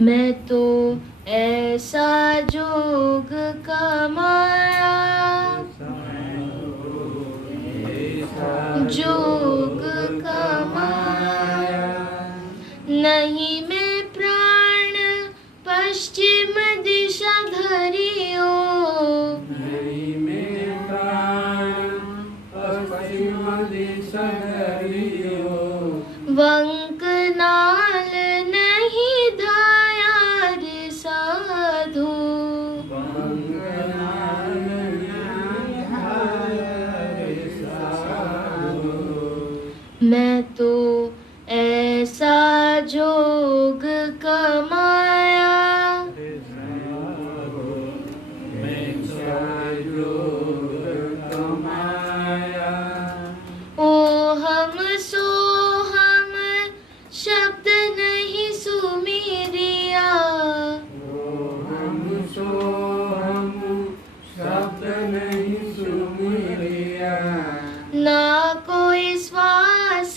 मैं तो ऐसा जोग कमाया, जोग कमाया, नहीं मैं प्राण पश्चिम दिशा धरियो, नहीं मैं प्राण पश्चिम दिशा धरियो, वंक नाल नहीं धाया रे साधु, वंकनाल नहीं धाया रे साधु। मैं तो ऐसा जोग कमाया, मैं जोग कमाया, ओहम सोहम शब्द नहीं सुमिरिया, हम सो हम शब्द नहीं सुमिरिया, ना कोई श्वास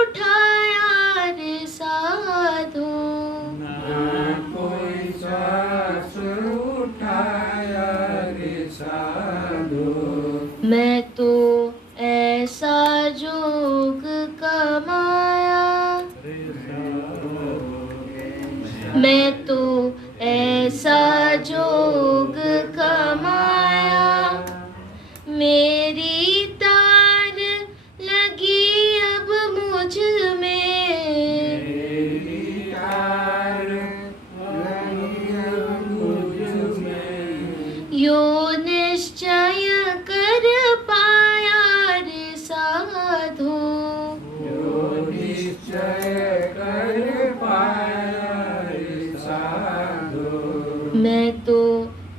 उठाया रे साधु, ना कोई श्वास उठाया रे साधु। मैं तो ऐसा जोग कमाया, मैं तो ऐसा जोग कमाया, मेरी तार लगी अब मुझ में, मेरी तार लगी अब मुझ में, यो निश्चय कर पाया रे साधु, जो निश्चय कर पाया रे साधु। मैं तो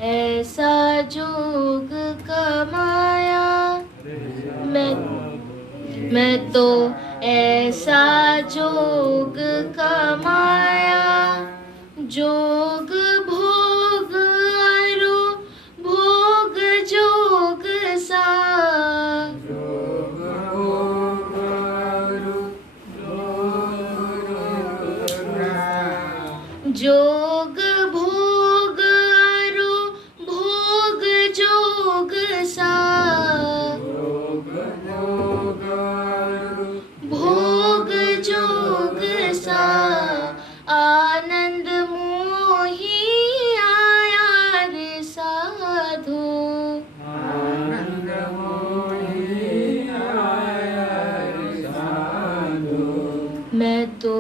ऐसा जोग कमाया, मैं तो ऐसा जोग कमाया, जोग भोग अरु भोग जोग सा, जोग भोग अरु जोग सा, जोग भोग अरु भोग जोग सा, जोग भोग अरु भोग जोग सा, आनंद मोही आया रे साधु, आनंद मोही आया रे साधु। मैं तो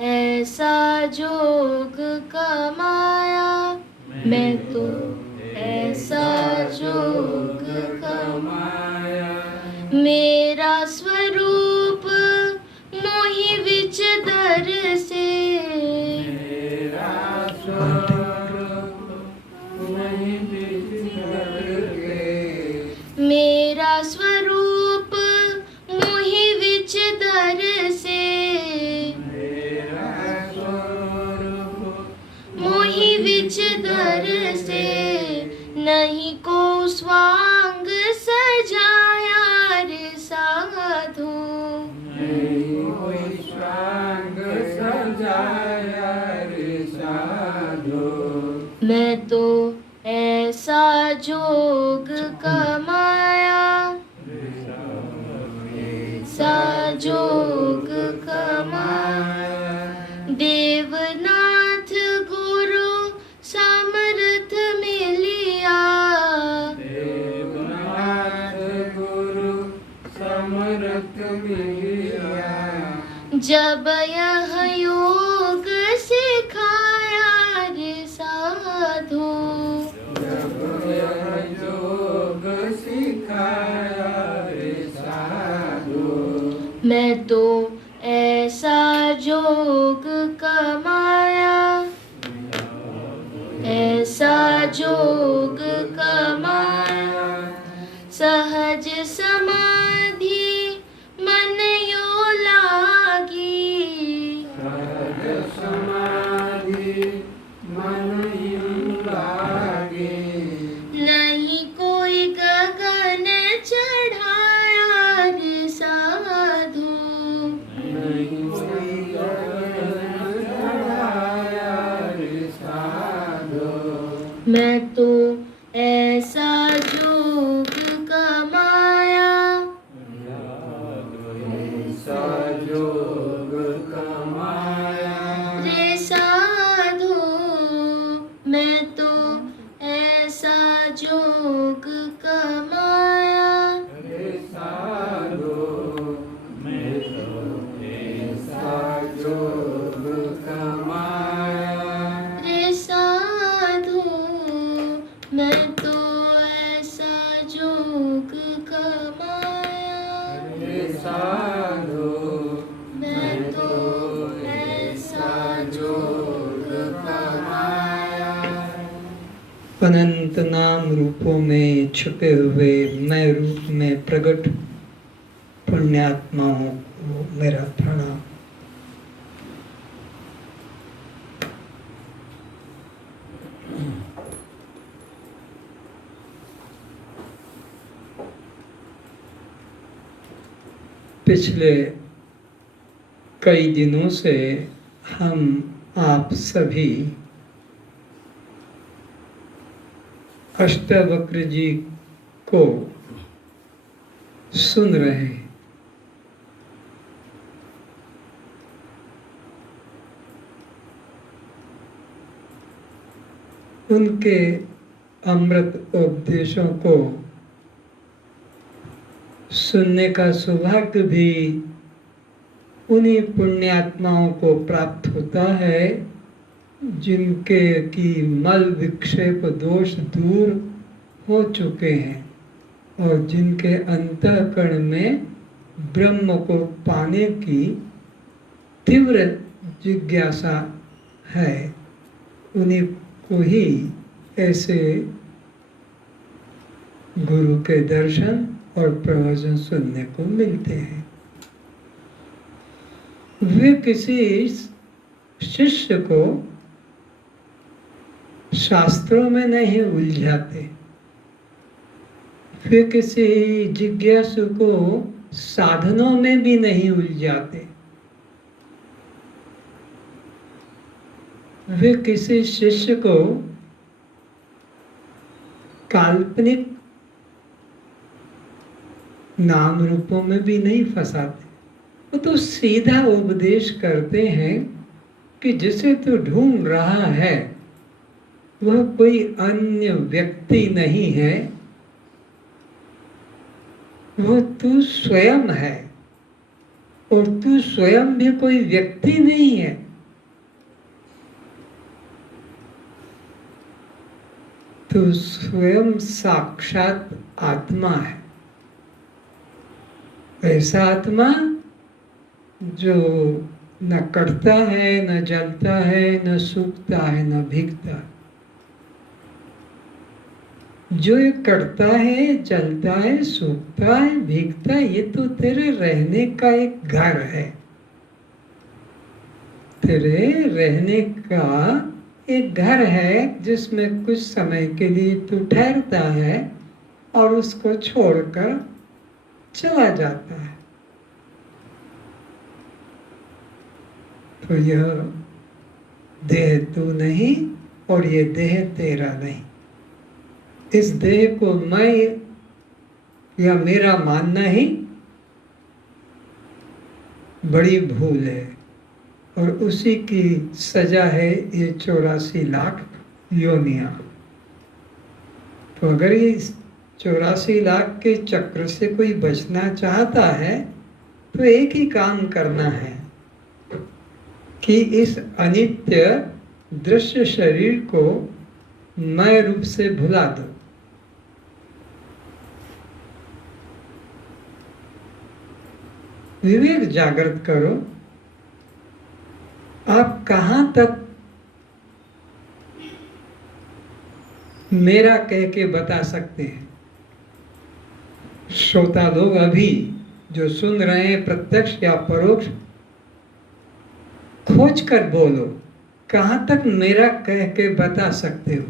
ऐसा जोग कमाया, मैं तो ऐसा जोग कमाया, मेरा स्वरूप मोहि विच दर से, मेरा स्वरूप नहीं बिछड़ के, मेरा स्वरूप मोहि विच दर से, मेरा स्वरूप मोहि विच दर से, नहीं को स्वांग सजाया रे साधु, नहीं कोई स्वांग सजाया रे साधु। मैं तो ऐसा जोग कमाया, ऐसा जोग कमाया, देवनाथ गुरु समर्थ मिलिया, देवनाथ गुरु समर्थ मिलिया, जब यह योग सिखाया रे साधु, जब यह योग सिखाया रे साधु। मैं तो ऐसा जोग कमाया, ऐसा जोग कमाया, सहज समाधि मन यो लागी, सहज समाधि मन यूं लागे, नहीं कोई गगन चढ़ाया रे साधु, नहीं कोई मैं तो ऐसा जोग कमाया, ऐसा जोग कमाया। रे साधो मैं तो ऐसा जोग कमाया, रे साधो मैं तो ऐसा जोग कमाया। रे साधो मैं तो ऐसा जोग कमाया, रे साधो मैं तो ऐसा जोग कमाया। अनंत नाम रूपों में छुपे हुए मैं रूप में प्रकट पुण्यात्माओं को मेरा प्रणाम। पिछले कई दिनों से हम आप सभी अष्टवक्र जी को सुन रहे हैं। उनके अमृत उपदेशों को सुनने का सौभाग्य भी उन्हीं पुण्यात्माओं को प्राप्त होता है जिनके की मल विक्षेप दोष दूर हो चुके हैं और जिनके अंतःकरण में ब्रह्म को पाने की तीव्र जिज्ञासा है। उन्हीं को ही ऐसे गुरु के दर्शन और प्रवचन सुनने को मिलते हैं। वे किसी शिष्य को शास्त्रों में नहीं उलझाते, वे किसी जिज्ञासु को साधनों में भी नहीं उलझाते, वे किसी शिष्य को काल्पनिक नाम रूपों में भी नहीं फंसाते। वो तो सीधा उपदेश करते हैं कि जिसे तू ढूंढ रहा है वह कोई अन्य व्यक्ति नहीं है, वह तू स्वयं है और तू स्वयं भी कोई व्यक्ति नहीं है। तू स्वयं साक्षात आत्मा है, ऐसा आत्मा जो न कटता है, न जलता है, न सूखता है, न भीगता है। जो ये करता है, जलता है, सूखता है, भीगता है, ये तो तेरे रहने का एक घर है, तेरे रहने का एक घर है जिसमें कुछ समय के लिए तू ठहरता है और उसको छोड़कर चला जाता है। तो यह देह तू नहीं और ये देह तेरा नहीं। इस देह को मैं या मेरा मानना ही बड़ी भूल है और उसी की सजा है ये 84 लाख योनियां। तो अगर इस 84 लाख के चक्र से कोई बचना चाहता है तो एक ही काम करना है कि इस अनित्य दृश्य शरीर को मैं रूप से भुला दो। विवेक जागृत करो। आप कहाँ तक मेरा कह के बता सकते हैं? श्रोता लोग अभी जो सुन रहे हैं प्रत्यक्ष या परोक्ष, खोज कर बोलो, कहाँ तक मेरा कह के बता सकते हो?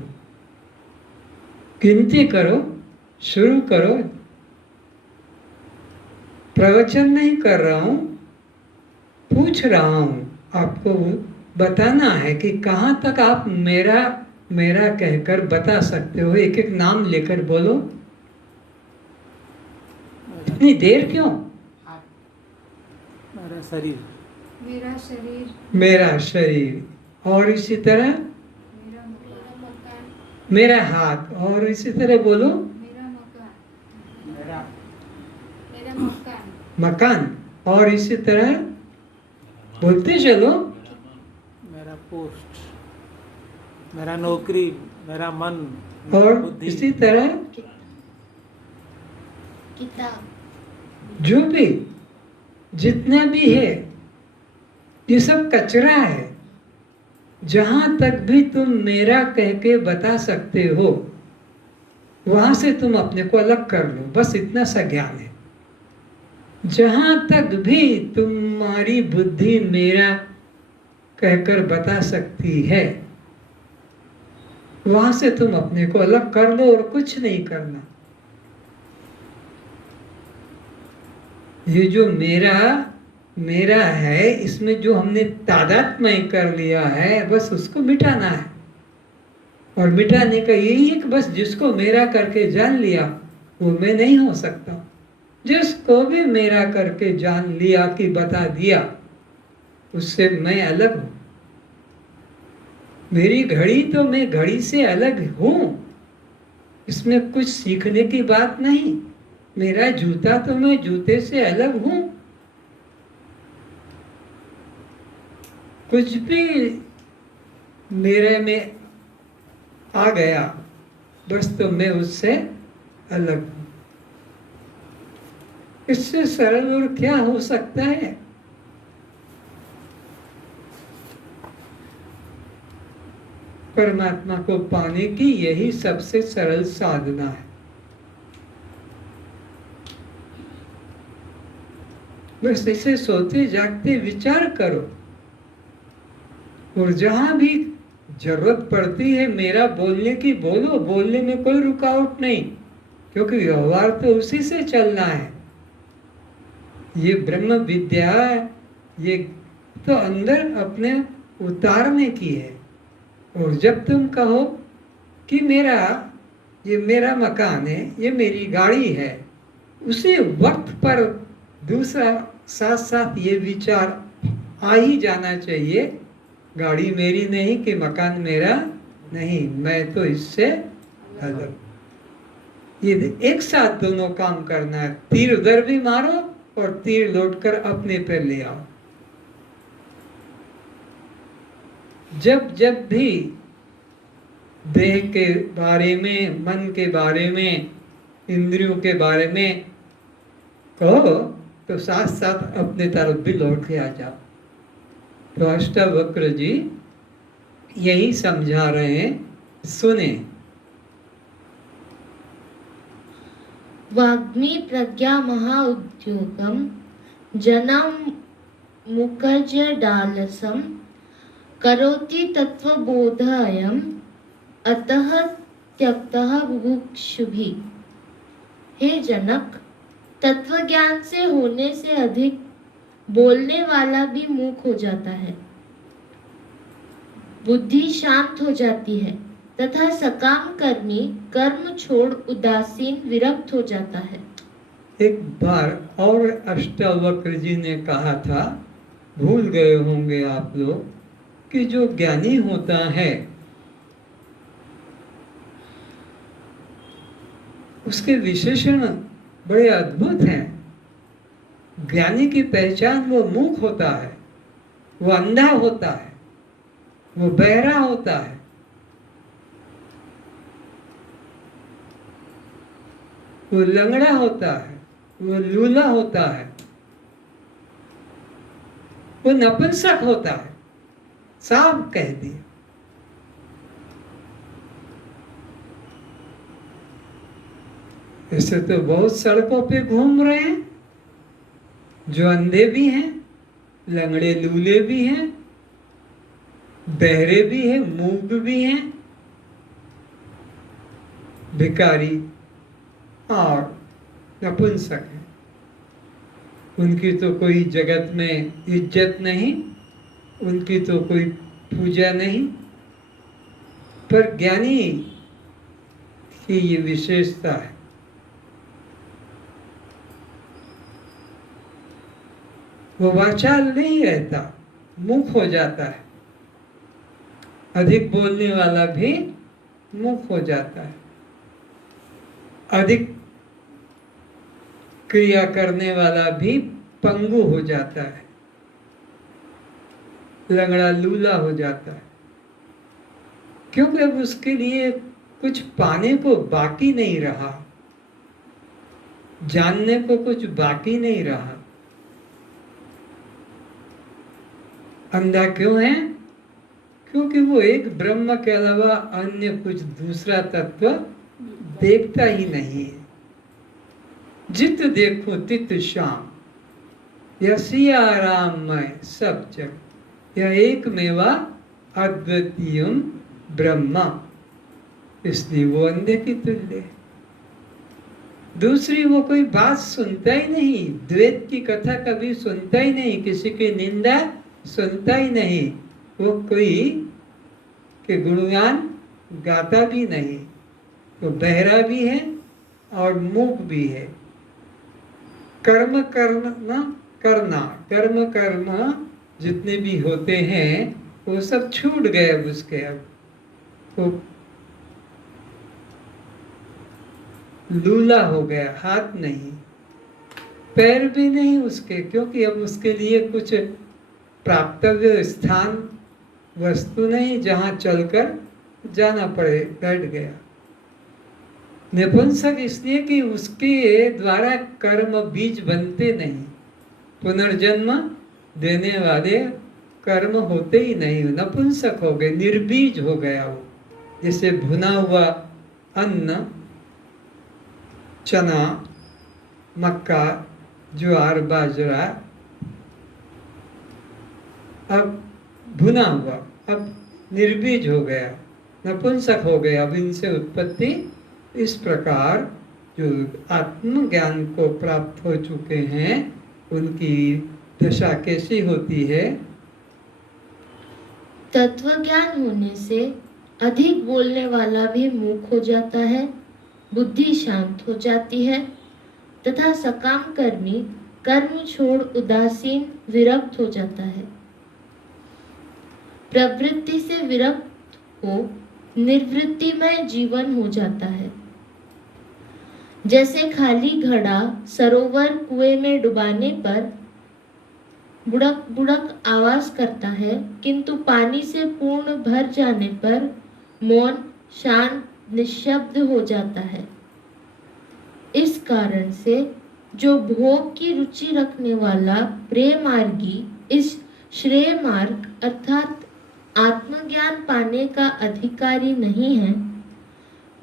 गिनती करो, शुरू करो। प्रवचन नहीं कर रहा हूं, पूछ रहा हूं। आपको बताना है कि कहाँ तक आप मेरा मेरा कहकर बता सकते हो? एक एक नाम लेकर बोलो। इतनी देर क्यों? मेरा शरीर, मेरा शरीर, मेरा शरीर, और इसी तरह मेरा मकान, मेरा हाथ, और इसी तरह बोलो। मेरा मकान, मेरा मेरा मकान, मकान, और इसी तरह बोलते चलो। मेरा पोस्ट, मेरा नौकरी, मेरा मन, और बुद्धि, इसी तरह किताब, जो भी जितना भी है ये सब कचरा है। जहां तक भी तुम मेरा कह के बता सकते हो वहां से तुम अपने को अलग कर लो, बस इतना सा ज्ञान है। जहां तक भी तुम्हारी बुद्धि मेरा कहकर बता सकती है वहां से तुम अपने को अलग कर लो और कुछ नहीं करना। ये जो मेरा है, इसमें जो हमने तादात्म्य कर लिया है बस उसको मिटाना है। और मिटाने का यही है कि बस जिसको मेरा करके जान लिया वो मैं नहीं हो सकता। जिसको भी मेरा करके जान लिया कि बता दिया उससे मैं अलग हूं। मेरी घड़ी तो मैं घड़ी से अलग हूं, इसमें कुछ सीखने की बात नहीं। मेरा जूता तो मैं जूते से अलग हूं। कुछ भी मेरे में आ गया बस तो मैं उससे अलग हूं। इससे सरल और क्या हो सकता है? परमात्मा को पाने की यही सबसे सरल साधना है। बस इसे सोते जागते विचार करो, और जहां भी जरूरत पड़ती है मेरा बोलने की बोलो, बोलने में कोई रुकावट नहीं, क्योंकि व्यवहार तो उसी से चलना है। ये ब्रह्म विद्या ये तो अंदर अपने उतारने की है। और जब तुम कहो कि ये मेरा मकान है, ये मेरी गाड़ी है, उसी वक्त पर दूसरा साथ साथ ये विचार आ ही जाना चाहिए, गाड़ी मेरी नहीं कि मकान मेरा नहीं, मैं तो इससे अलग। ये एक साथ दोनों काम करना है। तीर उधर भी मारो और तीर लौटकर अपने पे ले आओ। जब जब भी देह के बारे में, मन के बारे में, इंद्रियों के बारे में कहो तो साथ साथ अपने तरफ भी लौट के आ जाओ। तो अष्टावक्र जी यही समझा रहे हैं, सुने। वाग्मी प्रज्ञा महा उद्योगम जनम मुखज डालसम करोति तत्वबोधयम अतः त्यक्तः बुभुक्षुभिः। हे जनक, तत्व ज्ञान से होने से अधिक बोलने वाला भी मूक हो जाता है, बुद्धि शांत हो जाती है तथा सकाम कर्मी कर्म छोड़ उदासीन विरक्त हो जाता है। एक बार और अष्टावक्र जी ने कहा था, भूल गए होंगे आप लोग, कि जो ज्ञानी होता है उसके विशेषण बड़े अद्भुत हैं। ज्ञानी की पहचान वो मूक होता है, वो अंधा होता है, वो बहरा होता है, वो लंगड़ा होता है, वो लूला होता है, वो नपुंसक होता है। साफ कह दिया। ऐसे तो बहुत सड़कों पे घूम रहे हैं जो अंधे भी हैं, लंगड़े लूले भी हैं, बहरे भी हैं, मूक भी हैं, भिखारी और नपुंसक हैं। उनकी तो कोई जगत में इज्जत नहीं, उनकी तो कोई पूजा नहीं। पर ज्ञानी की ये विशेषता है, वो वाचाल नहीं रहता, मुख हो जाता है। अधिक बोलने वाला भी मुख हो जाता है, अधिक क्रिया करने वाला भी पंगु हो जाता है, लंगड़ा लूला हो जाता है, क्योंकि अब उसके लिए कुछ पाने को बाकी नहीं रहा, जानने को कुछ बाकी नहीं रहा। अंधा क्यों है? क्योंकि वो एक ब्रह्म के अलावा अन्य कुछ दूसरा तत्व देखता ही नहीं है। जित देखो तित श्याम, यह सिया राममय सब जग, यह एक मेवा अद्वितीयम ब्रह्मा, इसलिए वो अंधे की तुल्य है। दूसरी वो कोई बात सुनता ही नहीं, द्वैत की कथा कभी सुनता ही नहीं, किसी की निंदा सुनता ही नहीं, वो कोई के गुणगान गाता भी नहीं, वो बहरा भी है और मूक भी है। कर्म कर्म जितने भी होते हैं वो सब छूट गए अब उसके, अब वो लूला हो गया, हाथ नहीं पैर भी नहीं उसके, क्योंकि अब उसके लिए कुछ प्राप्तव्य स्थान वस्तु नहीं जहाँ चलकर जाना पड़े, बैठ गया। नपुंसक इसलिए कि उसके द्वारा कर्म बीज बनते नहीं, पुनर्जन्म देने वाले कर्म होते ही नहीं, नपुंसक हो गए, निर्बीज हो गया वो। जैसे भुना हुआ अन्न, चना, मक्का, ज्वार, बाजरा, अब भुना हुआ, अब निर्बीज हो गया, नपुंसक हो गया। अब इनसे उत्पत्ति इस प्रकार जो आत्मज्ञान को प्राप्त हो चुके हैं उनकी दशा कैसी होती है? तत्व ज्ञान होने से अधिक बोलने वाला भी मूक हो जाता है, बुद्धि शांत हो जाती है तथा सकाम कर्मी कर्म छोड़ उदासीन विरक्त हो जाता है। प्रवृत्ति से विरक्त हो निर्वृत्तिमय जीवन हो जाता है। जैसे खाली घड़ा सरोवर कुएं में डुबाने पर बुड़क बुड़क आवाज करता है, किंतु पानी से पूर्ण भर जाने पर मौन शांत निशब्द हो जाता है। इस कारण से जो भोग की रुचि रखने वाला प्रेम मार्गी इस श्रेय मार्ग अर्थात आत्मज्ञान पाने का अधिकारी नहीं है,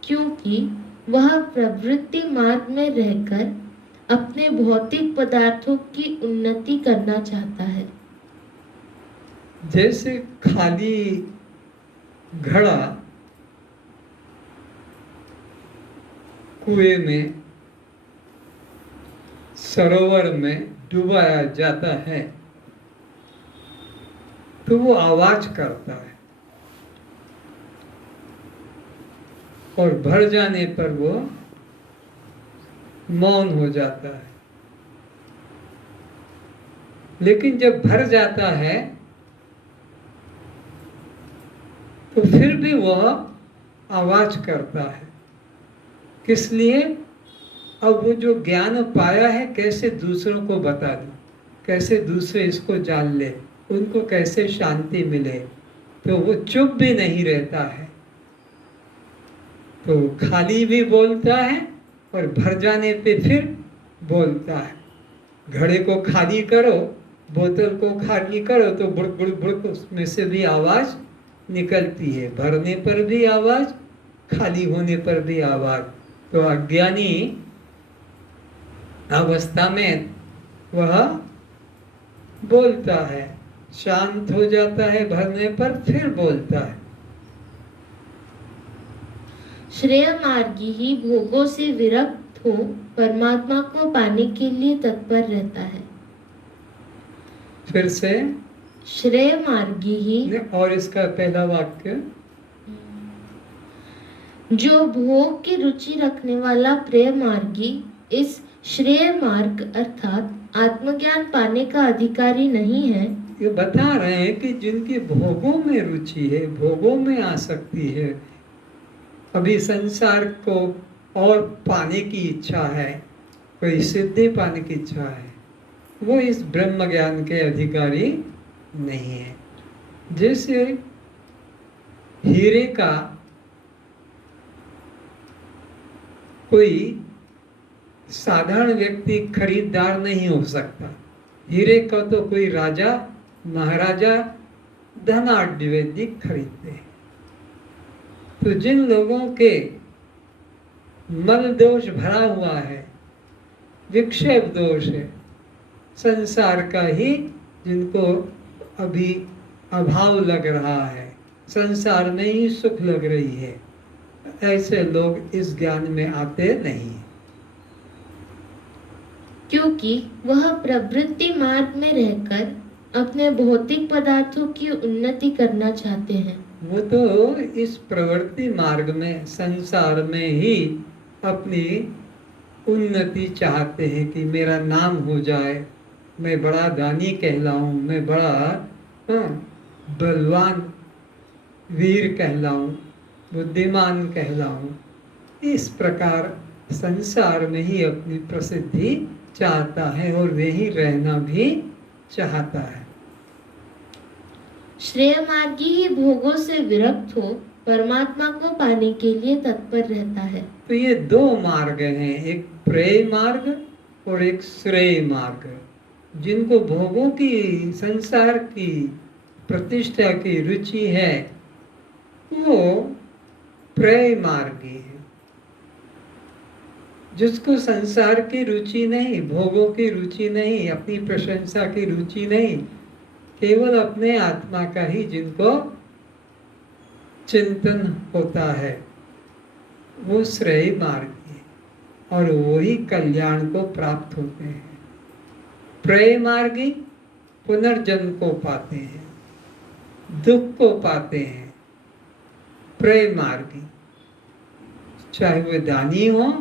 क्योंकि वह प्रवृत्ति मार्ग में रहकर अपने भौतिक पदार्थों की उन्नति करना चाहता है। जैसे खाली घड़ा कुएं में सरोवर में डुबाया जाता है तो वो आवाज करता है और भर जाने पर वो मौन हो जाता है। लेकिन जब भर जाता है तो फिर भी वह आवाज करता है। किस लिए? अब वो जो ज्ञान पाया है कैसे दूसरों को बता दूं, कैसे दूसरे इसको जान ले, उनको कैसे शांति मिले, तो वो चुप भी नहीं रहता है, तो खाली भी बोलता है और भर जाने पे फिर बोलता है। घड़े को खाली करो, बोतल को खाली करो तो बुड़क बुड़क बुड़क उसमें से भी आवाज निकलती है, भरने पर भी आवाज, खाली होने पर भी आवाज। तो अज्ञानी अवस्था में वह बोलता है, शांत हो जाता है, भरने पर फिर बोलता है। श्रेय मार्गी ही भोगों से विरक्त हो परमात्मा को पाने के लिए तत्पर रहता है। फिर से श्रेय मार्गी ही, और इसका पहला वाक्य जो भोग की रुचि रखने वाला प्रेय मार्गी इस श्रेय मार्ग अर्थात आत्मज्ञान पाने का अधिकारी नहीं है। ये बता रहे हैं कि जिनकी भोगों में रुचि है, भोगों में आसक्ति है, अभी संसार को और पाने की इच्छा है, कोई सिद्धि पाने की इच्छा है, वो इस ब्रह्म ज्ञान के अधिकारी नहीं है। जैसे हीरे का कोई साधारण व्यक्ति खरीदार नहीं हो सकता। हीरे का तो कोई राजा महाराजा धनाढ्य व्यक्ति खरीदते हैं। तो जिन लोगों के मल दोष भरा हुआ है, विक्षेप दोष है, संसार का ही जिनको अभी अभाव लग रहा है, संसार में ही सुख लग रही है, ऐसे लोग इस ज्ञान में आते नहीं, क्योंकि वह प्रवृत्ति मार्ग में रहकर अपने भौतिक पदार्थों की उन्नति करना चाहते हैं। वो तो इस प्रवृत्ति मार्ग में संसार में ही अपनी उन्नति चाहते हैं कि मेरा नाम हो जाए, मैं बड़ा दानी कहलाऊं, मैं बड़ा बलवान वीर कहलाऊं, बुद्धिमान कहलाऊं। इस प्रकार संसार में ही अपनी प्रसिद्धि चाहता है और वहीं रहना भी चाहता है। श्रेय मार्गी ही भोगों से विरक्त हो परमात्मा को पाने के लिए तत्पर रहता है। तो ये दो मार्ग हैं, एक प्रेय मार्ग और एक श्रेय मार्ग। जिनको भोगों की, संसार की प्रतिष्ठा की रुचि है, वो प्रेय मार्गी है। जिसको संसार की रुचि नहीं, भोगों की रुचि नहीं, अपनी प्रशंसा की रुचि नहीं, केवल अपने आत्मा का ही जिनको चिंतन होता है, वो श्रेय मार्गी है और वही कल्याण को प्राप्त होते हैं। प्रेय मार्गी पुनर्जन्म को पाते हैं, दुख को पाते हैं। प्रेय मार्गी चाहे वे दानी हो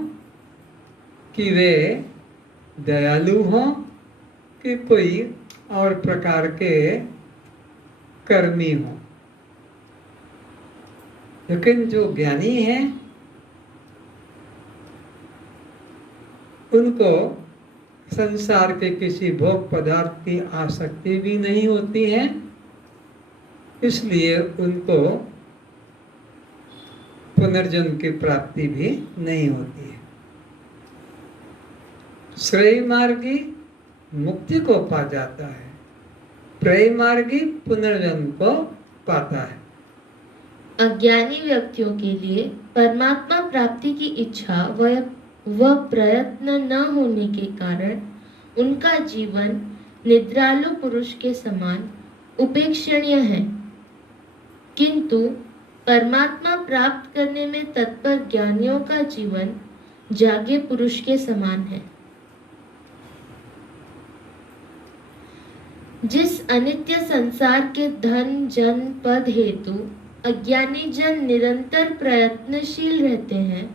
कि वे दयालु हो कि कोई और प्रकार के कर्मी हो, लेकिन जो ज्ञानी हैं उनको संसार के किसी भोग पदार्थ की आसक्ति भी नहीं होती है, इसलिए उनको पुनर्जन्म की प्राप्ति भी नहीं होती है। श्रेय मार्गी मुक्ति को पा जाता है, प्रेय मार्गी पुनर्जन्म को पाता है। अज्ञानी व्यक्तियों के लिए परमात्मा प्राप्ति की इच्छा व प्रयत्न न होने के कारण उनका जीवन निद्रालु पुरुष के समान उपेक्षणीय है, किंतु परमात्मा प्राप्त करने में तत्पर ज्ञानियों का जीवन जागे पुरुष के समान है। जिस अनित्य संसार के धन जन पद हेतु अज्ञानी जन निरंतर प्रयत्नशील रहते हैं,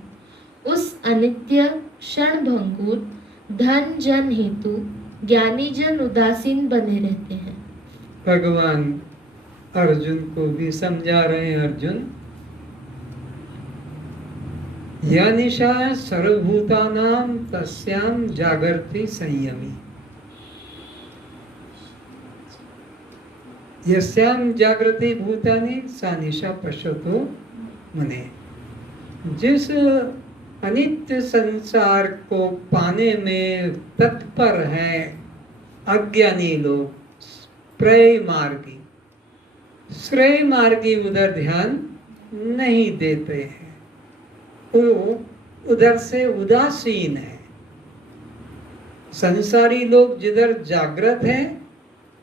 उस अनित्य क्षण भंगुर धन जन हेतु ज्ञानी जन उदासीन बने रहते हैं। भगवान अर्जुन को भी समझा रहे हैं। अर्जुन, या निशा सर्वभूतानां तस्यां जागर्ति संयमी, यस्यां जागृति भूतानि सा निशा पश्यतो मुने। जिस अनित्य संसार को पाने में तत्पर है अज्ञानी लोग, प्रेय मार्गी, श्रेय मार्गी उधर ध्यान नहीं देते हैं, वो उधर से उदासीन है। संसारी लोग जिधर जागृत है,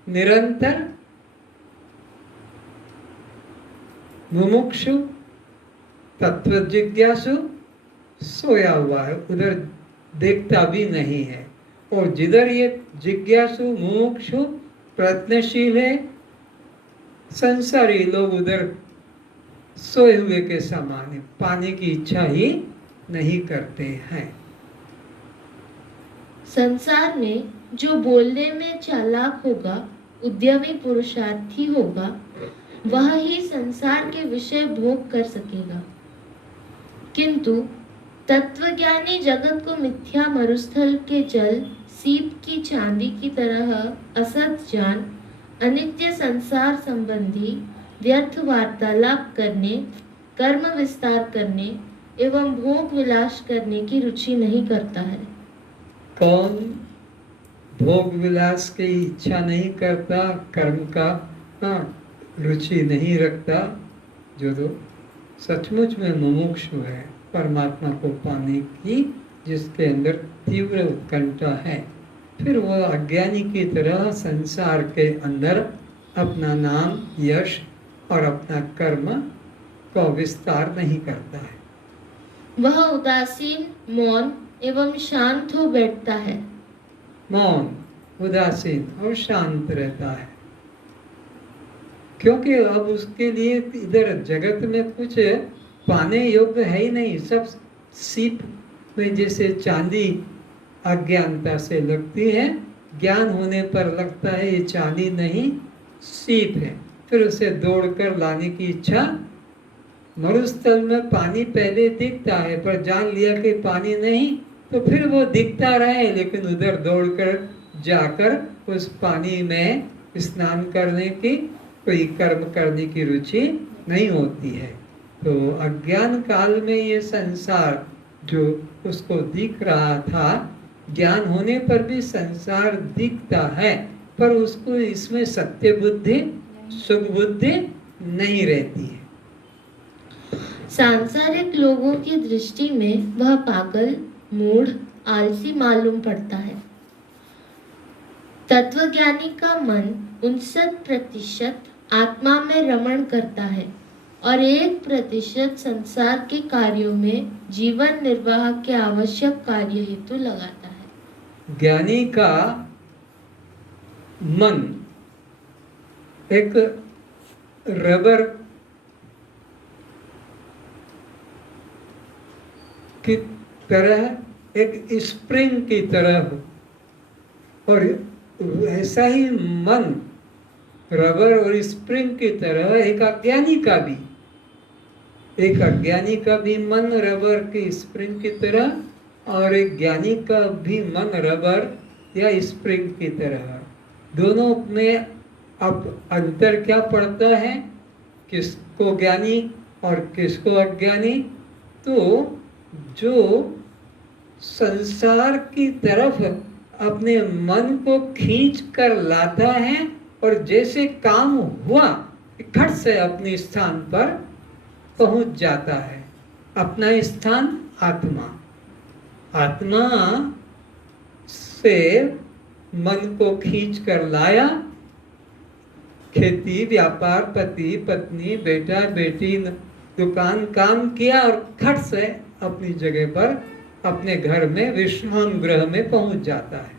निरंतर मुमुक्षु तत्व जिज्ञासु सोया हुआ है, उधर देखता भी नहीं है। और जिधर ये जिज्ञासु मुमुक्षु प्रयत्नशील है, संसारी लोग उधर सोए हुए के समान है, पाने की इच्छा ही नहीं करते हैं। संसार में जो बोलने में चालाक होगा, उद्यमी पुरुषार्थी होगा, वह ही संसार के विषय भोग कर सकेगा। किंतु तत्वज्ञानी जगत को मिथ्या मरुस्थल के जल, सीप की चांदी की तरह असत जान, अनित्य संसार संबंधी व्यर्थ वार्तालाप करने, कर्म विस्तार करने एवं भोग विलास करने की रुचि नहीं करता है। कौन भोग विलास की इच्छा नहीं करता, कर्म का रुचि नहीं रखता? जो तो सचमुच में मुमुक्षु है, परमात्मा को पाने की जिसके अंदर तीव्र उत्कंठा है। फिर वह अज्ञानी की तरह संसार के अंदर अपना नाम, यश और अपना कर्म का विस्तार नहीं करता है। वह उदासीन, मौन एवं शांत हो बैठता है। मौन, उदासीन और शांत रहता है, क्योंकि अब उसके लिए इधर जगत में कुछ पाने योग्य है ही नहीं। सब सीप में जैसे चांदी अज्ञानता से लगती है, ज्ञान होने पर लगता है ये चांदी नहीं सीप है। फिर उसे दौड़कर लाने की इच्छा। मरुस्थल में पानी पहले दिखता है, पर जान लिया कि पानी नहीं, तो फिर वो दिखता रहे लेकिन उधर दौड़कर जाकर उस पानी में स्नान करने की, कोई कर्म करने की रुचि नहीं होती है। तो अज्ञान काल में ये संसार जो उसको दिख रहा था, ज्ञान होने पर भी संसार दिखता है, पर उसको इसमें सत्य बुद्धि, सुख बुद्धि नहीं रहती है। सांसारिक लोगों की दृष्टि में वह पागल, मूढ़, आलसी मालूम पड़ता है। तत्वज्ञानी का मन 59% आत्मा में रमण करता है और 1% संसार के कार्यों में जीवन निर्वाह के आवश्यक कार्य हेतु लगाता है। ज्ञानी का मन एक रबर की तरह, एक स्प्रिंग की तरह हो, और ऐसा ही मन रबर और स्प्रिंग की तरह एक अज्ञानी का भी मन रबर की स्प्रिंग की तरह, और एक ज्ञानी का भी मन रबर या स्प्रिंग की तरह। दोनों में अब अंतर क्या पड़ता है, किसको ज्ञानी और किसको अज्ञानी? तो जो संसार की तरफ अपने मन को खींच कर लाता है और जैसे काम हुआ खट से अपने स्थान पर पहुंच जाता है। अपना स्थान आत्मा से मन को खींच कर लाया, खेती, व्यापार, पति, पत्नी, बेटा, बेटी, दुकान, काम किया और खट से अपनी जगह पर, अपने घर में, विश्राम गृह में पहुंच जाता है।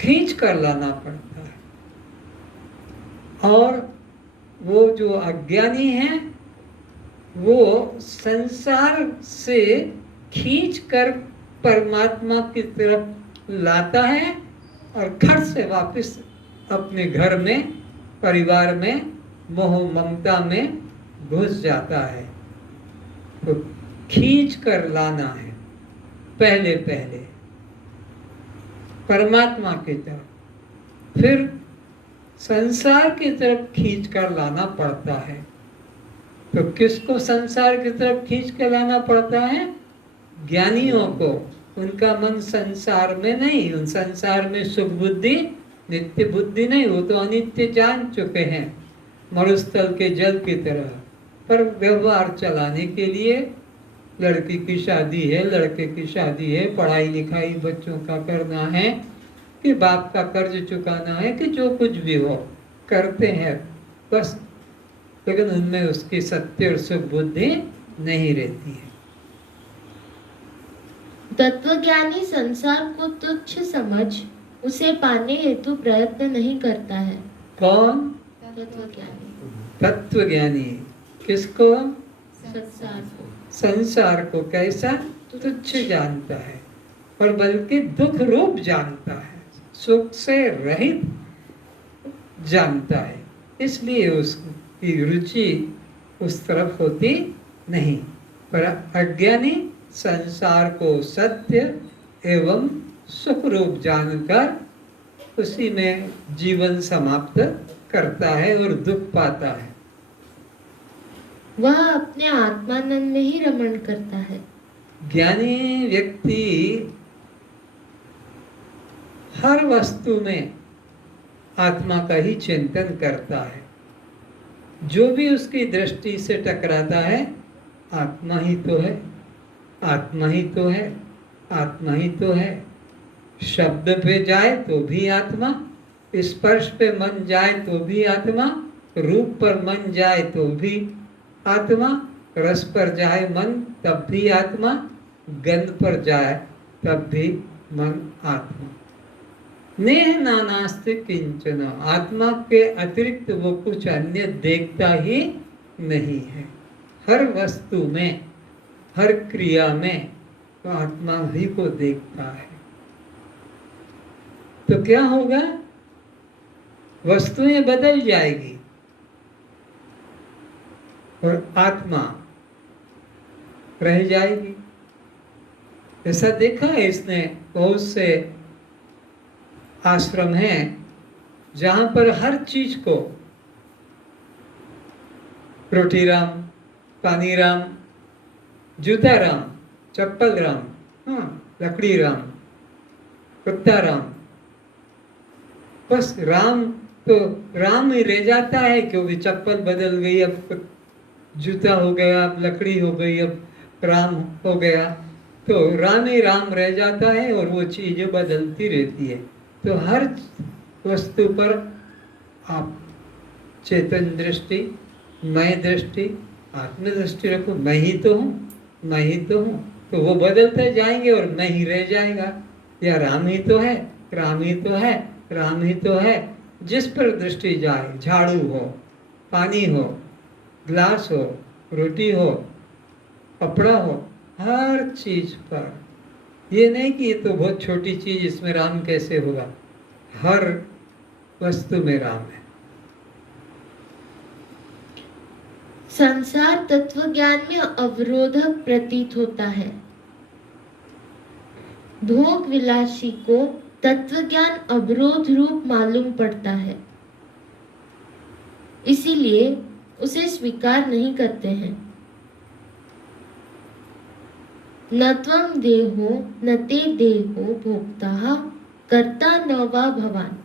खींच कर लाना पड़ता है। और वो जो अज्ञानी है वो संसार से खींच कर परमात्मा की तरफ लाता है और खट से वापस अपने घर में, परिवार में, मोह ममता में घुस जाता है। तो खींच कर लाना है पहले परमात्मा की तरफ, फिर संसार की तरफ खींच कर लाना पड़ता है। तो किसको संसार की तरफ खींच कर लाना पड़ता है? ज्ञानियों को। उनका मन संसार में नहीं, उन संसार में सुख बुद्धि, नित्य बुद्धि नहीं, वो तो अनित्य जान चुके हैं, मरुस्थल के जल की तरह। पर व्यवहार चलाने के लिए लड़की की शादी है, लड़के की शादी है, पढ़ाई लिखाई बच्चों का करना है, कि बाप का कर्ज चुकाना है, कि जो कुछ भी हो करते हैं बस, लेकिन उनमें उसकी सत्य और सुख बुद्धि नहीं रहती है। तत्वज्ञानी संसार को तुच्छ समझ उसे पाने हेतु प्रयत्न नहीं करता है। कौन? तत्वज्ञानी। तत्वज्ञानी किसको? संसार को संसार को कैसा? तुच्छ जानता है, और बल्कि दुख रूप जानता है, सुख से रहित जानता है। इसलिए उसकी रुचि उस तरफ होती नहीं। पर अज्ञानी संसार को सत्य एवं सुख रूप जानकर उसी में जीवन समाप्त करता है और दुख पाता है। वह अपने आत्मानंद में ही रमण करता है। ज्ञानी व्यक्ति हर वस्तु में आत्मा का ही चिंतन करता है। जो भी उसकी दृष्टि से टकराता है, आत्मा ही तो है, आत्मा ही तो है, आत्मा ही तो है। शब्द पे जाए तो भी आत्मा, स्पर्श पे मन जाए तो भी आत्मा, रूप पर मन जाए तो भी आत्मा, रस पर जाए मन तब भी आत्मा, गंध पर जाए तब भी मन आत्मा। नेह नानास्ति किंचन, आत्मा के अतिरिक्त वो कुछ अन्य देखता ही नहीं है। हर वस्तु में, हर क्रिया में तो आत्मा ही को देखता है। तो क्या होगा? वस्तुएं बदल जाएगी और आत्मा रह जाएगी। ऐसा देखा है इसने, बहुत से आश्रम हैं जहां पर हर चीज को रोटी राम, पानी राम, जूता राम, चप्पल राम, लकड़ी राम, कुत्ता राम, बस राम तो राम ही रह जाता है, क्योंकि चप्पल बदल गई, अब जूता हो गया, अब लकड़ी हो गई, अब राम हो गया, तो राम ही राम रह जाता है और वो चीजें बदलती रहती है। तो हर वस्तु पर आप चेतन दृष्टि, मैं दृष्टि, आत्म दृष्टि रखो। मैं ही तो हूँ, मैं ही तो हूँ, तो वो बदलते जाएंगे और मैं ही रह जाएगा। या राम ही तो है, राम ही तो है, राम ही तो है। जिस पर दृष्टि जाए, झाड़ू हो, पानी हो, ग्लास हो, रोटी हो, कपड़ा हो, हर चीज पर। ये नहीं कि ये तो बहुत छोटी चीज, इसमें राम कैसे होगा। हर वस्तु में राम है। संसार तत्व ज्ञान में अवरोधक प्रतीत होता है। भोग विलासी को तत्व ज्ञान अवरोध रूप मालूम पड़ता है, इसीलिए उसे स्वीकार नहीं करते हैं। न त्वं देहो न ते देहो भोक्ता कर्ता न वा भवान्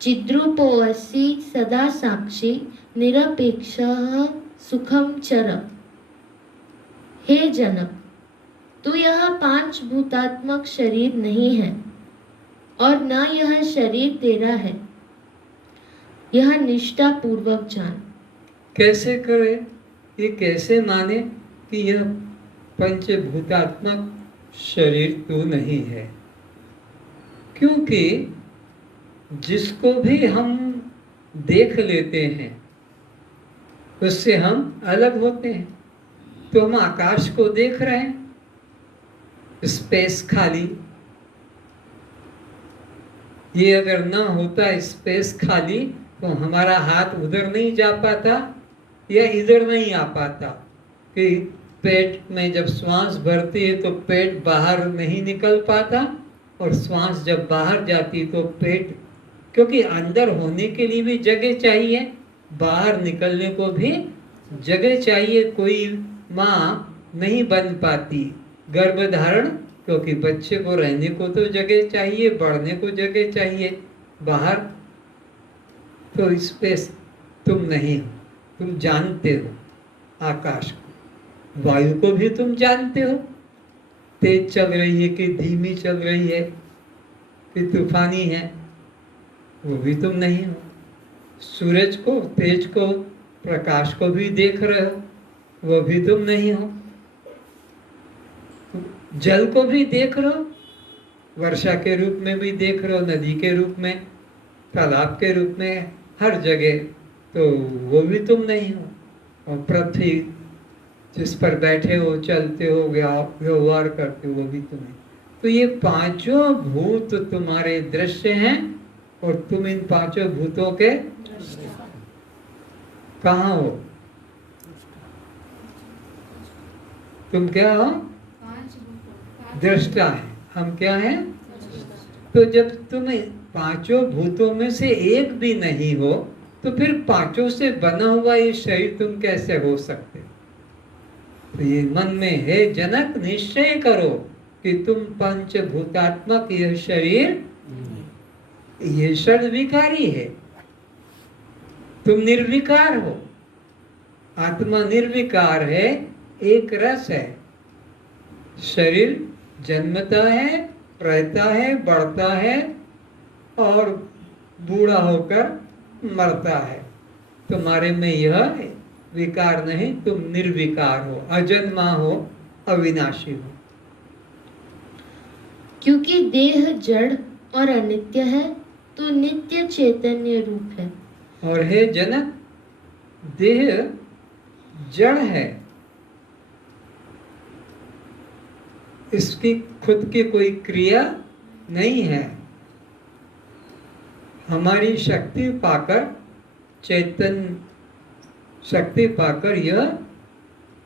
चिद्रूपोऽसि सदा साक्षी निरपेक्षः सुखम चरम। हे जनक, तू यह पांच भूतात्मक शरीर नहीं है और न यह शरीर तेरा है, यह निष्ठा पूर्वक जान। कैसे करे? ये कैसे माने कि यह पंचभूतात्मक शरीर तू नहीं है? क्योंकि जिसको भी हम देख लेते हैं उससे हम अलग होते हैं। तो हम आकाश को देख रहे हैं, स्पेस खाली, ये अगर ना होता स्पेस खाली तो हमारा हाथ उधर नहीं जा पाता या इधर नहीं आ पाता। कि पेट में जब श्वास भरती है तो पेट बाहर नहीं निकल पाता, और श्वास जब बाहर जाती तो पेट, क्योंकि अंदर होने के लिए भी जगह चाहिए, बाहर निकलने को भी जगह चाहिए। कोई माँ नहीं बन पाती गर्भधारण, क्योंकि बच्चे को रहने को तो जगह चाहिए, बढ़ने को जगह चाहिए। बाहर तो स्पेस तुम नहीं हो, तुम जानते हो आकाश को, वायु को भी तुम जानते हो, तेज चल रही है कि धीमी चल रही है कि तूफानी है, वो भी तुम नहीं हो। सूरज को, तेज को, प्रकाश को भी देख रहे हो, वो भी तुम नहीं हो। जल को भी देख रहे हो, वर्षा के रूप में भी देख रहे हो, नदी के रूप में, तालाब के रूप में, हर जगह, तो वो भी तुम नहीं हो। और पृथ्वी जिस पर बैठे हो, चलते हो, व्यवहार करते हो, वो भी तुम्हें। तो ये पांचों भूत तुम्हारे दृश्य हैं और तुम इन पांचों भूतों के कहाँ हो? तुम क्या हो? दृष्टा है। हम क्या हैं? तो जब तुम पांचों भूतों में से एक भी नहीं हो तो फिर पांचों से बना हुआ ये शरीर तुम कैसे हो सकते? तो ये मन में है जनक निश्चय करो कि तुम पंचभूतात्मक यह शरीर ये षड्विकारी है, तुम निर्विकार हो। आत्मा निर्विकार है, एक रस है। शरीर जन्मता है, रहता है, बढ़ता है और बूढ़ा होकर मरता है। तुम्हारे में यह विकार नहीं, तुम निर्विकार हो, अजन्मा हो, अविनाशी हो। क्योंकि देह जड़ और अनित्य है तो नित्य चैतन्य रूप है। और हे जनक, देह जड़ है, इसकी खुद की कोई क्रिया नहीं है। हमारी शक्ति पाकर, चैतन्य शक्ति पाकर यह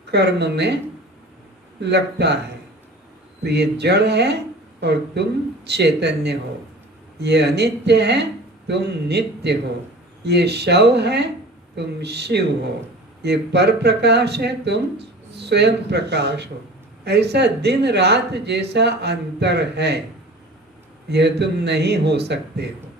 कर्म में लगता है। तो ये जड़ है और तुम चैतन्य हो। ये अनित्य है, तुम नित्य हो। ये शव है, तुम शिव हो। ये पर प्रकाश है, तुम स्वयं प्रकाश हो। ऐसा दिन रात जैसा अंतर है, यह तुम नहीं हो सकते हो।